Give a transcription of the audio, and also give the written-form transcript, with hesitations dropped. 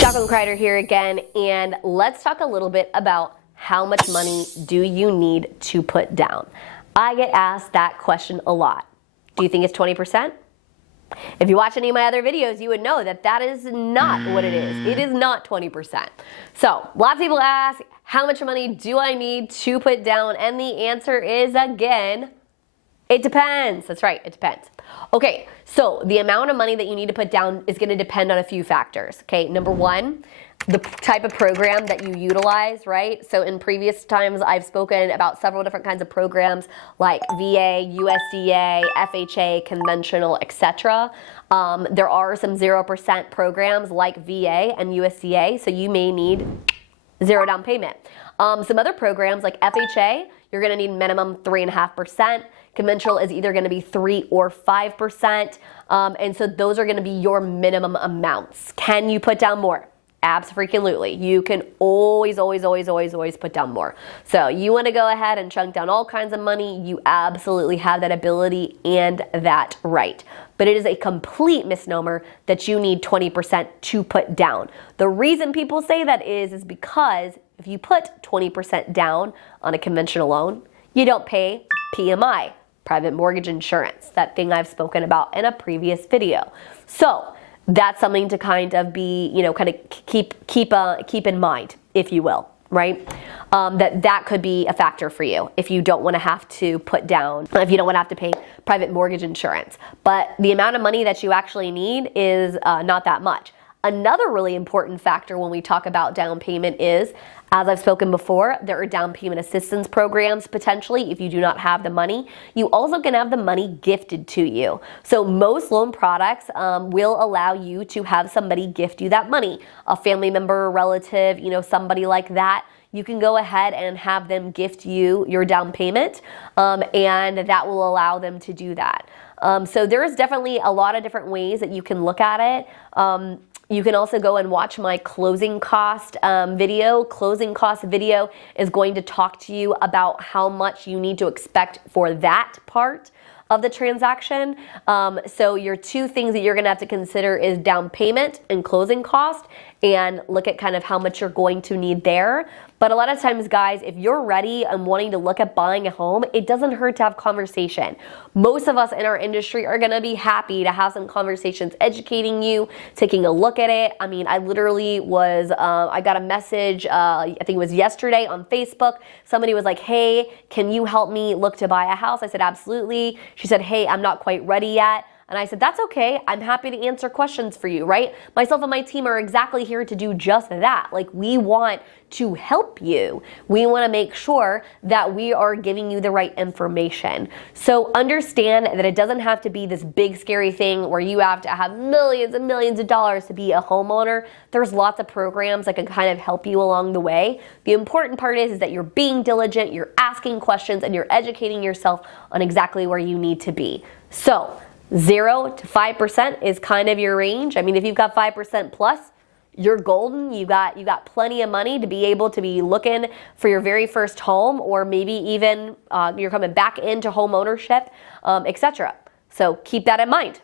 Jacqueline Kreider here again, and let's talk a little bit about how much money do you need to put down. I get asked that question a lot. Do you think it's 20%? If you watch any of my other videos, you would know that that is not what it is. It is not 20%. So lots of people ask, how much money do I need to put down? And the answer is, again, it depends. That's right, it depends. Okay, so the amount of money that you need to put down is gonna depend on a few factors, okay? Number one, the type of program that you utilize, right? So in previous times, I've spoken about several different kinds of programs like VA, USDA, FHA, conventional, etc. There are some 0% programs like VA and USDA, so you may need zero down payment. Some other programs like FHA, you're gonna need minimum 3.5%. Conventional is either gonna be 3 or 5%. And so those are gonna be your minimum amounts. Can you put down more? Absolutely. You can always put down more. So you want to go ahead and chunk down all kinds of money. You absolutely have that ability and that right. But it is a complete misnomer that you need 20% to put down. The reason people say that is because if you put 20% down on a conventional loan, you don't pay PMI, private mortgage insurance, that thing I've spoken about in a previous video. So that's something to kind of be, kind of keep in mind, if you will, right? That could be a factor for you if you don't want to have to put down, if you don't want to have to pay private mortgage insurance. But the amount of money that you actually need is not that much. Another really important factor when we talk about down payment is, as I've spoken before, there are down payment assistance programs potentially if you do not have the money. You also can have the money gifted to you. So most loan products will allow you to have somebody gift you that money. A family member, a relative, somebody like that. You can go ahead and have them gift you your down payment, and that will allow them to do that. So there is definitely a lot of different ways that you can look at it. You can also go and watch my closing cost video. Closing cost video is going to talk to you about how much you need to expect for that part of the transaction. So your two things that you're gonna have to consider is down payment and closing cost, and look at kind of how much you're going to need there. But a lot of times, guys, if you're ready and wanting to look at buying a home, it doesn't hurt to have conversation. Most of us in our industry are gonna be happy to have some conversations educating you, taking a look at it. I mean, I literally was, I got a message, I think it was yesterday on Facebook. Somebody was like, hey, can you help me look to buy a house? I said, absolutely. She said, hey, I'm not quite ready yet. And I said, that's okay. I'm happy to answer questions for you, right? Myself and my team are exactly here to do just that. Like, we want to help you. We want to make sure that we are giving you the right information. So understand that it doesn't have to be this big scary thing where you have to have millions and millions of dollars to be a homeowner. There's lots of programs that can kind of help you along the way. The important part is that you're being diligent, you're asking questions, and you're educating yourself on exactly where you need to be. So 0 to 5% is kind of your range. I mean, if you've got 5% plus, you're golden. You got plenty of money to be able to be looking for your very first home, or maybe even you're coming back into home ownership, etc. So keep that in mind.